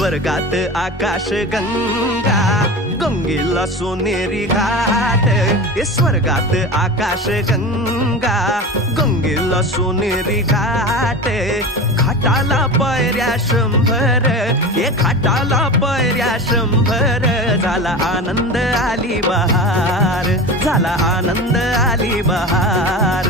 स्वर्गात आकाश गंगा, गंगेला सोनेरी घाट. स्वर्गात आकाश गंगा, गंगेला सोनेरी घाट. घाटाला पायऱ्या 100, घाटाला पायऱ्या 100. झाला आनंद आली बहार, झाला आनंद आली बहार.